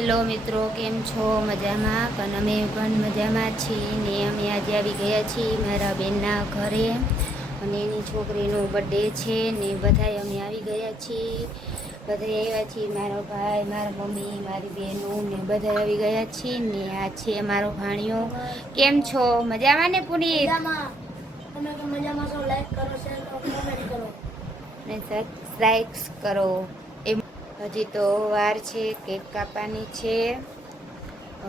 Hello મિત્રો, કેમ છો? મજામાં? પણ અમે પણ મજામાં છીએ ને અમે આજે આવી ગયા છીએ મારા બેનના ઘરે અને એની છોકરીનો બર્થડે છે ને બધાય અમે આવી ગયા છીએ. બધા આવ્યા છીએ, મારો ભાઈ, મારા મમ્મી, મારી બહેનો ને બધા આવી ગયા છીએ ને આ છે અમારો ભાણિયો. કેમ છો? મજામાં ને પુનીત? મજામાં છો? લાઈક કરો, શેર કરો, કોમેન્ટ કરો ને સબસ્ક્રાઇબ કરો. હજી તો વાર છે, કેક કાપવાની છે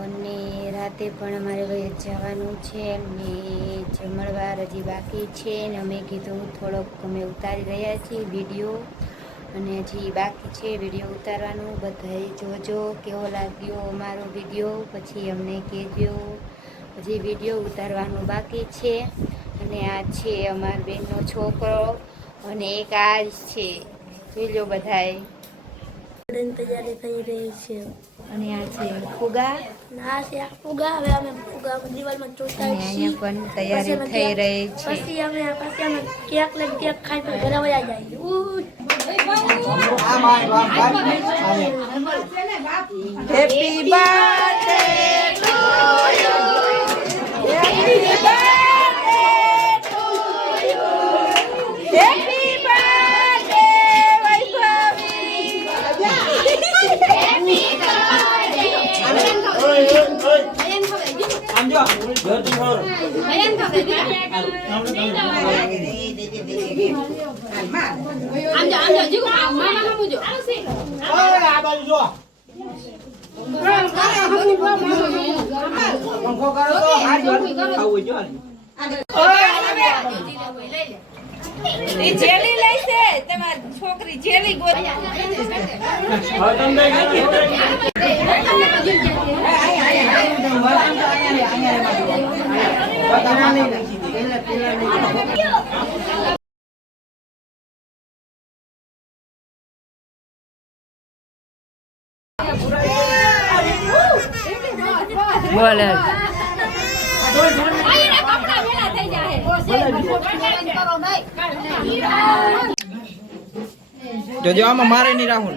અને રાતે પણ અમારે વહી જવાનું છે ને જમણવાર હજી બાકી છે ને અમે કીધું થોડોક અમે ઉતારી રહ્યા છીએ વિડીયો અને હજી બાકી છે વિડીયો ઉતારવાનું. બધાએ જોજો કેવો લાગ્યો અમારો વિડીયો, પછી અમને કહેજો. હજી વિડીયો ઉતારવાનું બાકી છે અને આ છે અમારા બેનનો છોકરો અને એક આ જ છે, જોઈ લો બધાએ. તૈયારી થઈ રહી છે અને આ છે ફુગા ના છે ફુગા. હવે અમે ફુગા દિવાલમાં ચોટાઈ અને અહીંયા પણ તૈયારી થઈ રહી છે. પછી અમે કેક લઈને કેક ખાઈ પર ઘરે વયા જાય. Happy birthday to you, happy birthday to you, happy birthday વૈભવી, હેપી જેલી લઈ છે તમારી છોકરી, જેલી ગોતી. બોલે જોજો આમાં મારે નહીં રાહુલ.